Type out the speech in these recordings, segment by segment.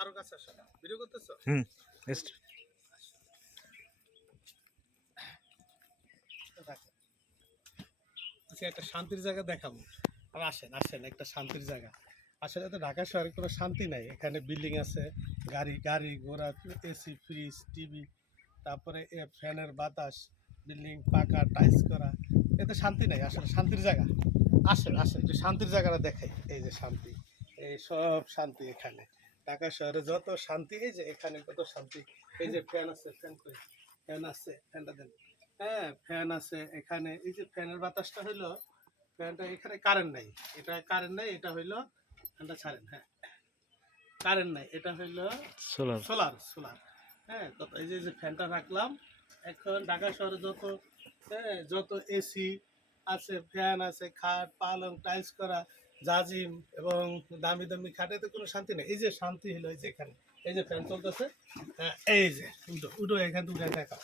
আরো কাছে আসো, ভিডিও করতেছো? আচ্ছা, একটা শান্তির জায়গা দেখাবো। আর আসেন আসেন, একটা শান্তির জায়গা। আসলে তো ঢাকা শহরে কোনো শান্তি নাই। এখানে বিল্ডিং আছে, গাড়ি গাড়ি ঘোড়া, এসি, ফ্রিজ, টিভি, তারপরে ফ্যানের বাতাস, বিল্ডিং পাকা টাইলস করা, এতে শান্তি নাই। আসলে শান্তির জায়গা। আসেন আসেন, একটু শান্তির জায়গাটা দেখাই। এই যে শান্তি, এই সব শান্তি এখানে। ঢাকা শহরে যত শান্তি, এই যে এখানে কত শান্তি। এই যে ফ্যান আছে, ফ্যান কই? ফ্যান আছে, ফ্যানটা দেন। হ্যাঁ, ফ্যান আছে এখানে। এই যে ফ্যানের বাতাসটা হইলো, ফ্যানটা এখানে কারেন্ট নাই। এটা কারেন্ট নাই, এটা হইলো, ফ্যানটা ছাড়েন। হ্যাঁ, কারেন্ট নাই, এটা হইলো সোলার। Solar solar. হ্যাঁ, তো এই যে যে ফ্যানটা রাখলাম। এখন ঢাকা শহরে যত, হ্যাঁ, যত এসি আছে, ফ্যান আছে, খাট পালং টাইলস করা, জাজিম এবং দামি দামি খাটেতে কোনো শান্তি নেই। এই যে শান্তি হলো এই যে এখানে। এই যে ফ্যান চলতেছে, হ্যাঁ, এই যে উঠো উঠো, এখান থেকে উঠে দেখা।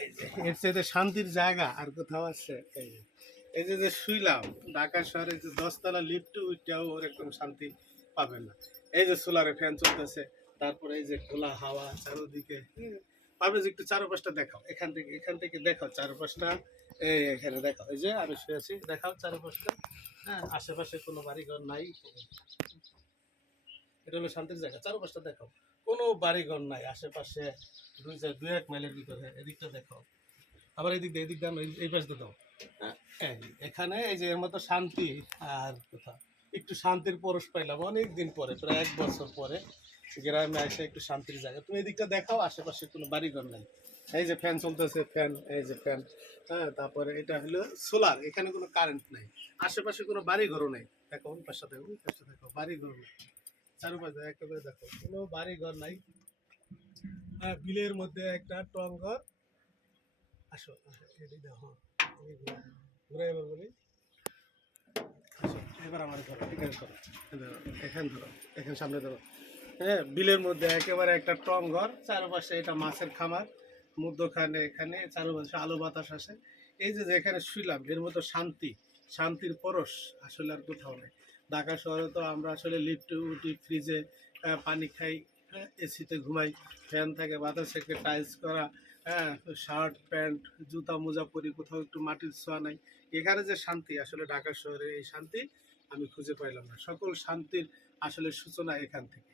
এই যে এর চাইতে শান্তির জায়গা আর কোথাও আছে? এই যে, এই যে যে শুইলাম, ঢাকা শহরে যে 10 তলা লিফটে উঠতেও ওরকম শান্তি পাবেন না। এই যে সোলারে ফ্যান চলতেছে, তারপরে এই যে খোলা হাওয়া চারোদিকে। পাবে যে একটু চারপাশটা দেখাও, এখান থেকে দেখাও চারপাশটা। এই এখানে দেখাও, এই যে আমি শুয়ে আছি, দেখাও চারপাশটা। হ্যাঁ, আশেপাশে কোনো বাড়িঘর নাই। এটা হলো শান্তির জায়গা, চারপাশটা দেখাও। কোনো বাড়িঘর নাই আশেপাশে। 2-1 মাইলের ভিতরে। এদিকটা দেখাও, আবার এদিক দাও, এই পাশ দিয়ে দাও। এই এখানে এই যে এর মতো শান্তি আর কোথাও। একটু শান্তির পরশ পাইলাম অনেক দিন পরে, প্রায় 1 বছর পরে গ্রামে এসে একটু শান্তির জায়গা। তুমি এদিকটা দেখাও, আশেপাশে কোনো বাড়িঘর নাই। এই যে ফ্যান চলতেছে, ফ্যান, এই যে ফ্যান। হ্যাঁ, তারপরে এটা হলো সোলার, এখানে কোনো কারেন্ট নাই। আশেপাশে কোনো বাড়িঘরও নেই। দেখো ওই পাশটা দেখো, ওই পাশটা দেখো, বাড়িঘর নেই। চারপাশে একেবারে দেখো, কোনো বাড়িঘর নাই। হ্যাঁ, বিলের মধ্যে একটা টং ঘর। আসো আসো, এদিক দেখো, ঘুরে এবার বলি। আসো, এবার আমার ঘর এখানে ধরো, এখানে ধরো, এখানে সামনে ধরো। হ্যাঁ, বিলের মধ্যে একেবারে একটা টং ঘর, চারপাশে এটা মাছের খামার, মধ্যখানে এখানে চারপাশে আলো বাতাস আসে। এই যে যেখানে শুইলাম, এর মতো শান্তি, শান্তির পরশ আসলে আর কোথাও নেই। ঢাকা শহরে তো আমরা আসলে লিফটে উঠি, ফ্রিজে পানি খাই, হ্যাঁ, এসিতে ঘুমাই, ফ্যান থাকে, বাতাস থেকে টাইলস করা, হ্যাঁ, শার্ট প্যান্ট জুতা মোজা পরি, কোথাও একটু মাটির ছোঁয়া নাই। এখানে যে শান্তি, আসলে ঢাকা শহরে এই শান্তি আমি খুঁজে পাইলাম না। সকল শান্তির আসলে সূচনা এখান থেকে।